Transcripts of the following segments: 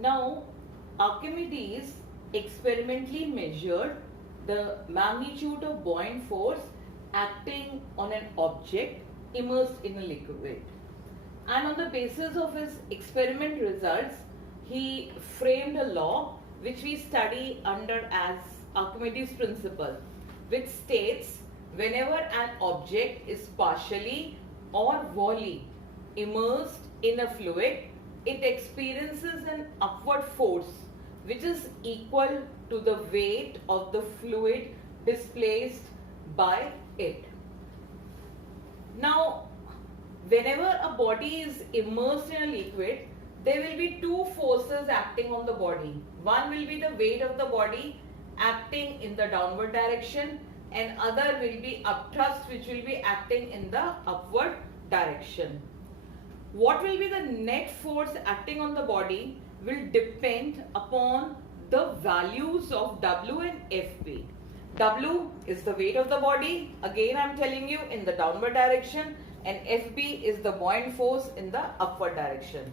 Now, Archimedes experimentally measured the magnitude of buoyant force acting on an object immersed in a liquid. And on the basis of his experiment results, he framed a law which we study under as Archimedes Principle, which states whenever an object is partially or wholly immersed in a fluid, it experiences an upward force which is equal to the weight of the fluid displaced by it. Now, whenever a body is immersed in a liquid, there will be two forces acting on the body. One will be the weight of the body acting in the downward direction, and other will be upthrust, which will be acting in the upward direction. What will be the net force acting on the body will depend upon the values of W and Fb. W is the weight of the body, again I am telling you, in the downward direction, and Fb is the buoyant force in the upward direction.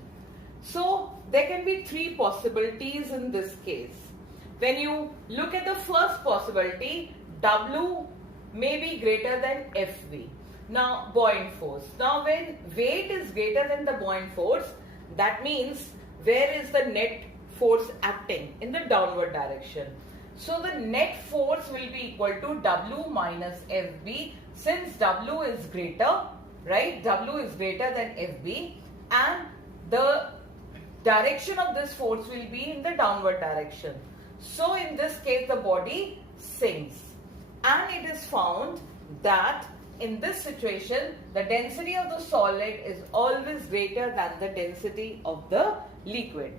So there can be three possibilities in this case. When you look at the first possibility, W may be greater than Fv. Now, buoyant force. Now, when weight is greater than the buoyant force, that means where is the net force acting? In the downward direction. So, the net force will be equal to W minus Fb, since W is greater, right? W is greater than Fb, and the direction of this force will be in the downward direction. So, in this case, the body sinks. And it is found that in this situation, the density of the solid is always greater than the density of the liquid.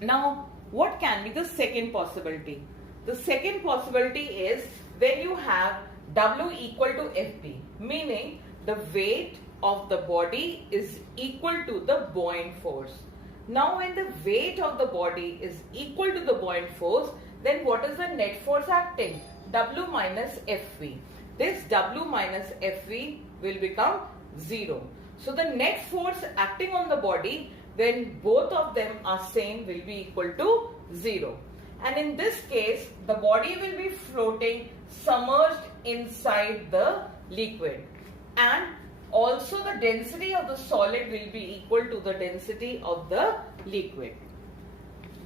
Now, what can be the second possibility? The second possibility is when you have W equal to Fb, meaning the weight of the body is equal to the buoyant force. Now, when the weight of the body is equal to the buoyant force, then what is the net force acting? W minus Fv. This W minus Fv will become 0. So, the net force acting on the body when both of them are same will be equal to 0. And in this case, the body will be floating submerged inside the liquid. And also the density of the solid will be equal to the density of the liquid.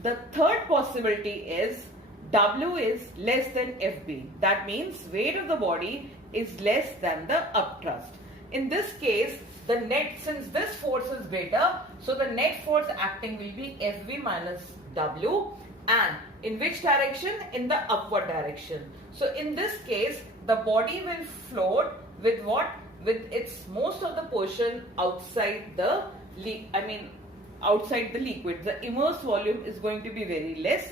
The third possibility is W is less than Fb. That means weight of the body is less than the upthrust. In this case, the net, since this force is greater, so the net force acting will be Fb minus W, and in which direction? In the upward direction. So in this case, the body will float with what? With its most of the portion outside the outside the liquid. The immersed volume is going to be very less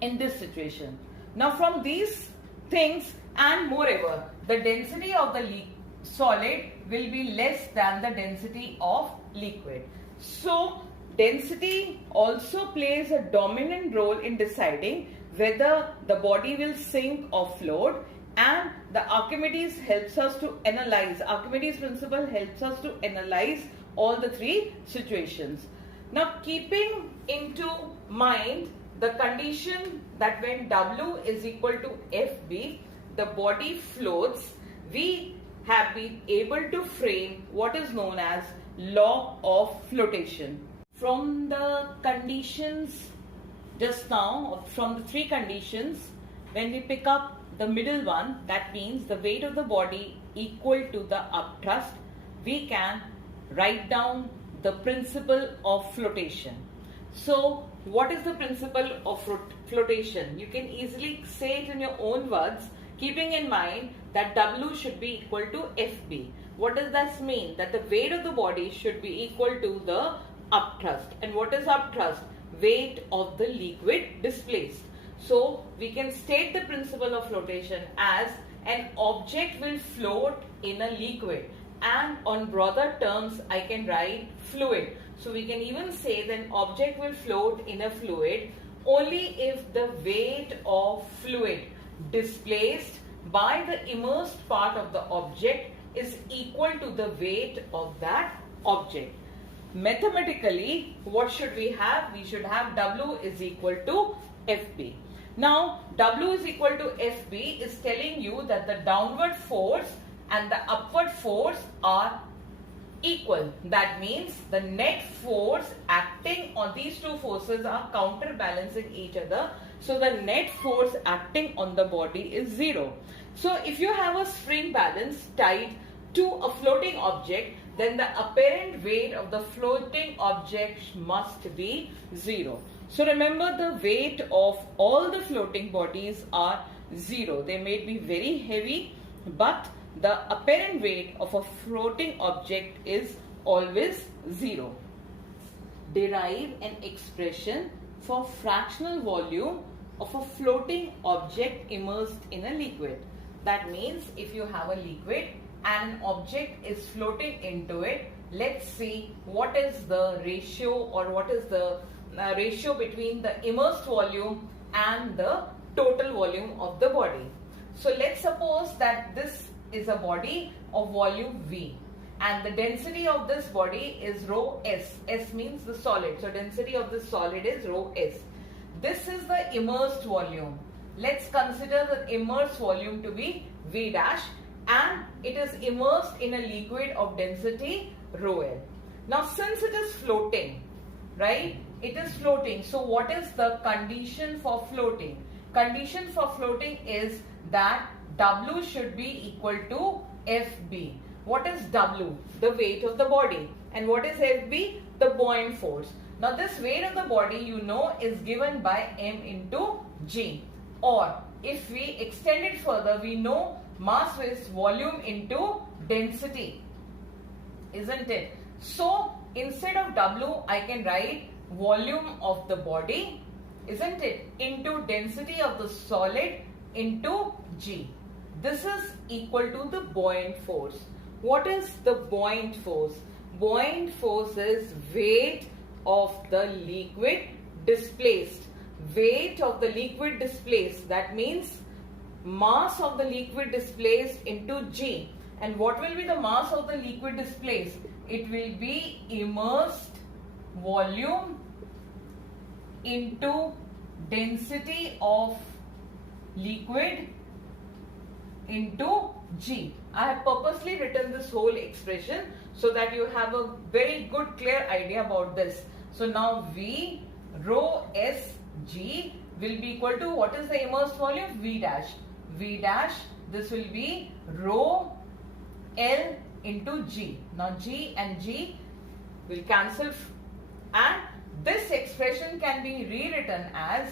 in this situation. Now, from these things, and moreover, the density of the solid will be less than the density of liquid. So, density also plays a dominant role in deciding whether the body will sink or float, and the Archimedes helps us to analyze. Archimedes principle helps us to analyze all the three situations. Now, keeping into mind the condition that when W is equal to Fb, the body floats, we have been able to frame what is known as law of flotation. From the conditions just now, from the three conditions, when we pick up the middle one, that means the weight of the body equal to the upthrust, we can write down the principle of flotation. So, what is the principle of flotation? You can easily say it in your own words, keeping in mind that W should be equal to Fb. What does that mean? That the weight of the body should be equal to the upthrust. And what is upthrust? Weight of the liquid displaced. So, we can state the principle of flotation as an object will float in a liquid, and on broader terms I can write fluid. So, we can even say that an object will float in a fluid only if the weight of fluid displaced by the immersed part of the object is equal to the weight of that object. mathematically, what should we have? We should have W is equal to FB. Now, W is equal to FB is telling you that the downward force and the upward force are equal. That means the net force acting on these two forces are counterbalancing each other. So the net force acting on the body is 0. So if you have a spring balance tied to a floating object, then the apparent weight of the floating object must be 0. So remember, the weight of all the floating bodies are 0. They may be very heavy, but the apparent weight of a floating object is always 0. Derive an expression for fractional volume of a floating object immersed in a liquid. That means if you have a liquid and an object is floating into it, let's see what is the ratio or what is the ratio between the immersed volume and the total volume of the body. So let's suppose that this is a body of volume V and the density of this body is rho S. S means the solid. So density of this solid is rho S. This is the immersed volume. Let's consider the immersed volume to be V dash, and it is immersed in a liquid of density rho L. Now since it is floating, right? It is floating. So what is the condition for floating? Condition for floating is that W should be equal to FB. What is W? The weight of the body. And what is FB? The buoyant force. Now this weight of the body, you know, is given by M into G. Or if we extend it further, we know mass is volume into density, isn't it? So instead of W, I can write volume of the body, isn't it, into density of the solid into G. This is equal to the buoyant force. What is the buoyant force? Buoyant force is weight of the liquid displaced. Weight of the liquid displaced. That means mass of the liquid displaced into G. And what will be the mass of the liquid displaced? It will be immersed volume into density of liquid into G. I have purposely written this whole expression so that you have a very good clear idea about this. So now V rho S G will be equal to, what is the immersed volume? V dash. V dash, this will be rho L into G. Now G and G will cancel, and this expression can be rewritten as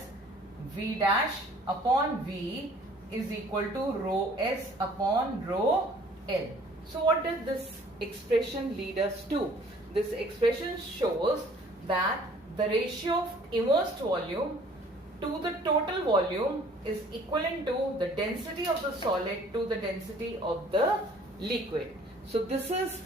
V dash upon V is equal to rho S upon rho L. So what does this expression lead us to? This expression shows that the ratio of immersed volume to the total volume is equivalent to the density of the solid to the density of the liquid. So this is,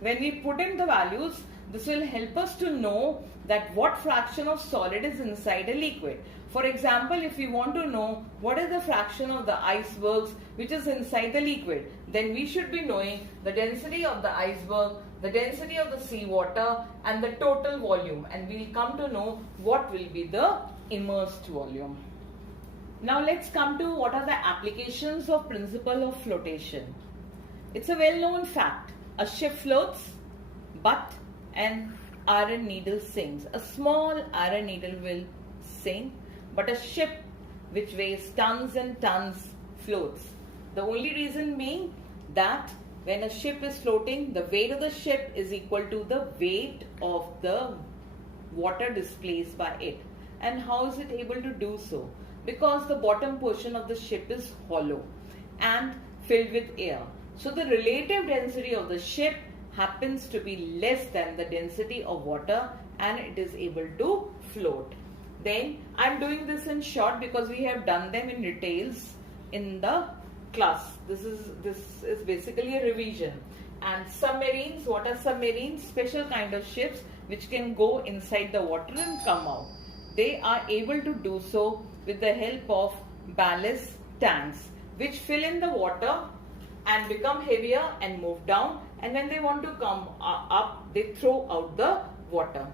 when we put in the values, this will help us to know that what fraction of solid is inside a liquid. For example, if we want to know what is the fraction of the icebergs which is inside the liquid, then we should be knowing the density of the iceberg, the density of the seawater, and the total volume, and we will come to know what will be the immersed volume. Now let's come to what are the applications of principle of flotation. It's a well-known fact. A ship floats, but an iron needle sinks. A small iron needle will sink, but a ship which weighs tons and tons floats. The only reason being that when a ship is floating, the weight of the ship is equal to the weight of the water displaced by it. And how is it able to do so? Because the bottom portion of the ship is hollow and filled with air. So the relative density of the ship happens to be less than the density of water, and it is able to float. Then I am doing this in short because we have done them in details in the class. This is basically a revision. And submarines, what are submarines? Special kind of ships which can go inside the water and come out. They are able to do so with the help of ballast tanks which fill in the water and become heavier and move down, and when they want to come up, they throw out the water.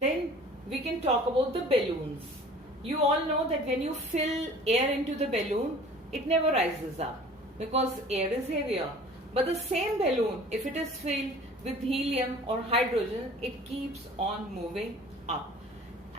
Then we can talk about the balloons. You all know that when you fill air into the balloon, it never rises up because air is heavier. But the same balloon, if it is filled with helium or hydrogen, it keeps on moving up.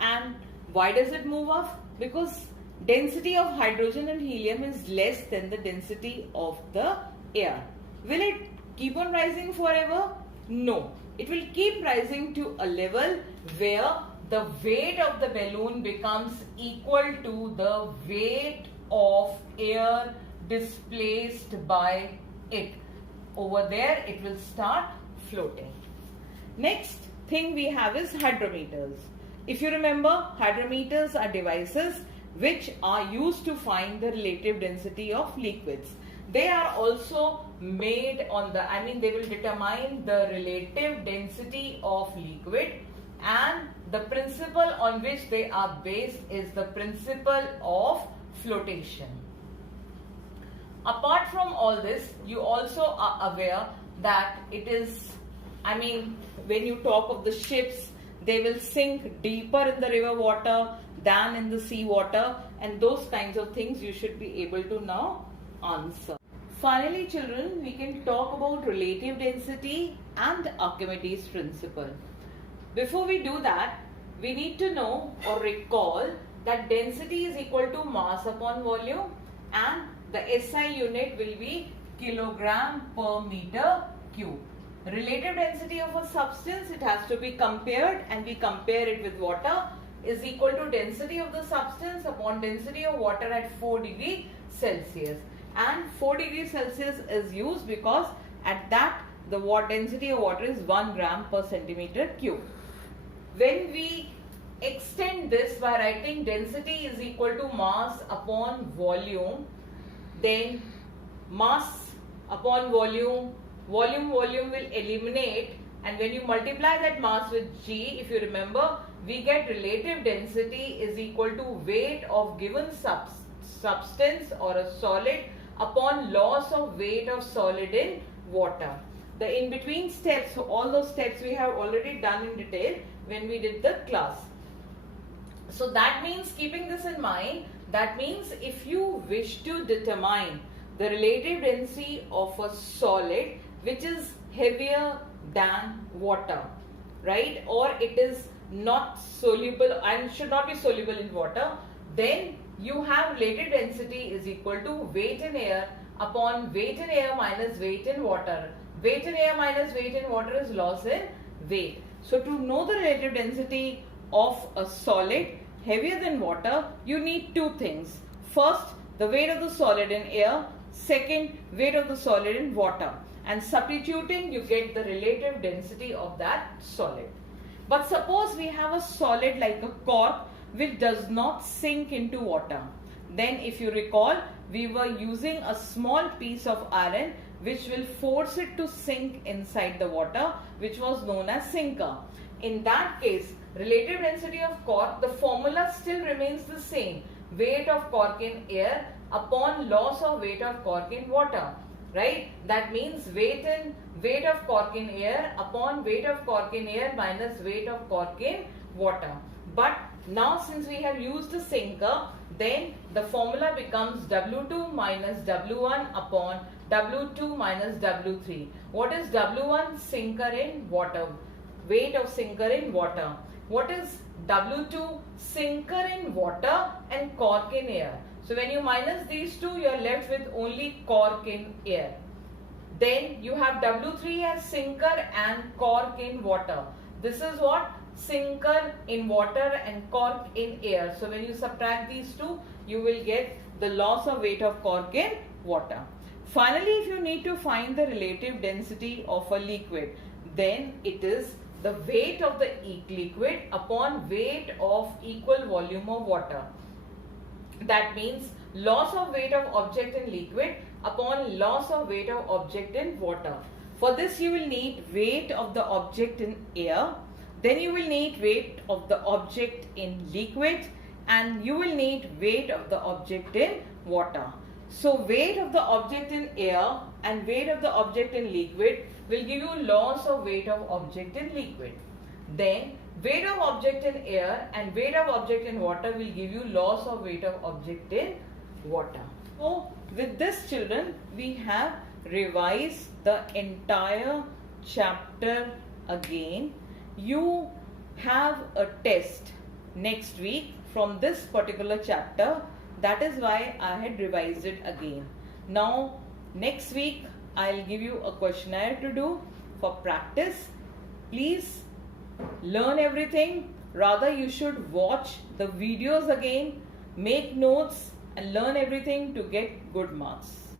And why does it move up? Because density of hydrogen and helium is less than the density of the air. Will it keep on rising forever? No. It will keep rising to a level where the weight of the balloon becomes equal to the weight of air displaced by it. Over there, it will start floating. Next thing we have is hydrometers. If you remember, hydrometers are devices which are used to find the relative density of liquids. They are also made on the, they will determine the relative density of liquid, and the principle on which they are based is the principle of flotation. Apart from all this, you also are aware that it is, when you talk of the ships, they will sink deeper in the river water than in the sea water, and those kinds of things you should be able to now answer. Finally, children, we can talk about relative density and Archimedes Principle. Before we do that, we need to know or recall that density is equal to mass upon volume, and the SI unit will be kilogram per meter cube. Relative density of a substance, it has to be compared, and we compare it with water, is equal to density of the substance upon density of water at 4 degrees Celsius. And 4 degrees Celsius is used because at that the density of water is 1 gram per centimeter cube. When we extend this by writing density is equal to mass upon volume, then mass upon volume will eliminate, and when you multiply that mass with G, if you remember, we get relative density is equal to weight of given substance or a solid upon loss of weight of solid in water. The in between steps, so all those steps we have already done in detail when we did the class. So that means, keeping this in mind, that means if you wish to determine the relative density of a solid which is heavier than water, right, or it is not soluble and should not be soluble in water, then you have relative density is equal to weight in air upon weight in air minus weight in water. Weight in air minus weight in water is loss in weight. So to know the relative density of a solid heavier than water, you need two things. First, the weight of the solid in air. Second, weight of the solid in water. And substituting, you get the relative density of that solid. But suppose we have a solid like a cork which does not sink into water. Then if you recall, we were using a small piece of iron which will force it to sink inside the water, which was known as sinker. In that case, relative density of cork, the formula still remains the same. Weight of cork in air upon loss of weight of cork in water. Right? That means weight of cork in air upon weight of cork in air minus weight of cork in water. But now since we have used the sinker, then the formula becomes W2 minus W1 upon W2 minus W3. What is W1? Sinker in water. Weight of sinker in water. What is W2? Sinker in water and cork in air. So when you minus these two, you are left with only cork in air. Then you have W3 as sinker and cork in water. This is what? Sinker in water and cork in air. So when you subtract these two, you will get the loss of weight of cork in water. Finally, if you need to find the relative density of a liquid, then it is the weight of the liquid upon weight of equal volume of water. That means loss of weight of object in liquid upon loss of weight of object in water. For this you will need weight of the object in air, then you will need weight of the object in liquid, and you will need weight of the object in water. So weight of the object in air and weight of the object in liquid will give you loss of weight of object in liquid. Then weight of object in air and weight of object in water will give you loss of weight of object in water. So with this, children, we have revised the entire chapter again. You have a test next week from this particular chapter. That is why I had revised it again. Now next week I'll give you a questionnaire to do for practice. Please learn everything. Rather, you should watch the videos again, make notes and learn everything to get good marks.